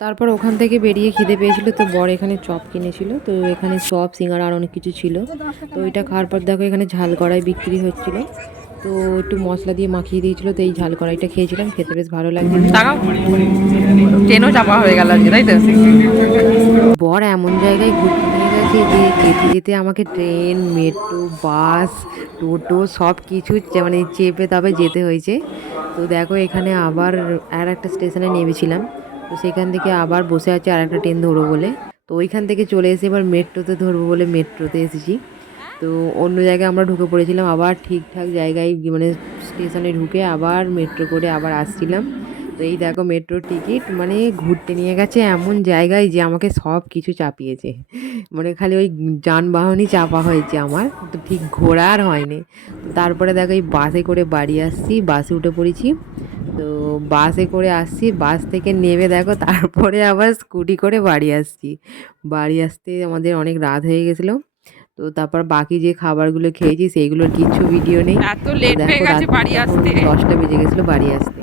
তারপর ওখান থেকে বেরিয়ে খিদে পেয়েছিল, তো বর এখানে চপ কিনেছিল, তো এখানে চপ সিঙ্গারা আর অনেক কিছু ছিল। তো ওইটা খাওয়ার পর দেখো এখানে ঝাল কড়াই বিক্রি হচ্ছিল, তো একটু মশলা দিয়ে মাখিয়ে দিয়েছিল, তো এই ঝাল কড়াইটা খেয়েছিলাম, খেতে বেশ ভালো লাগছিল। ট্রেনও চাপা হয়ে গেল আজকে, তাই তো? বর এমন জায়গায় ঘুরতে নিয়ে গেছে যে যেতে যেতে আমাকে ট্রেন, মেট্রো, বাস, টোটো সব কিছু মানে চেপে তবে যেতে হয়েছে। তো দেখো এখানে আবার আর একটা স্টেশনে নেমেছিলাম, তো সেখান থেকে আবার বসে আছে আর একটা ট্রেন ধরবো বলে। তো ওইখান থেকে চলে এসে এবার মেট্রোতে ধরবো বলে মেট্রোতে এসেছি। তো অন্য জায়গায় আমরা ঢুকে পড়েছিলাম, আবার ঠিকঠাক জায়গায় মানে স্টেশনে ঢুকে আবার মেট্রো করে আবার আসছিলাম। তো এই দেখো মেট্রোর টিকিট মানে ঘুরতে নিয়ে গেছে এমন জায়গায় যে আমাকে সব কিছু চাপিয়েছে, মানে খালি ওই যানবাহনই চাপা হয়েছে আমার, তো ঠিক ঘোরা আর হয়নি। তো তারপরে দেখো এই বাসে করে বাড়ি আসছি, বাসে উঠে পড়েছি। তো বাসে করে আসছি, বাস থেকে নেমে দেখো তারপরে আবার স্কুটি করে বাড়ি আসছি। বাড়ি আসতে আমাদের অনেক রাত হয়ে গেছিলো। তো তারপর বাকি যে খাবারগুলো খেয়েছি সেইগুলোর কিচ্ছু ভিডিও নেই। এত তো লেট হয়ে দেখো গেছে রাত্রি বাড়ি তখন আসতে। 10টা বেজে গেছিলো বাড়ি আসতে।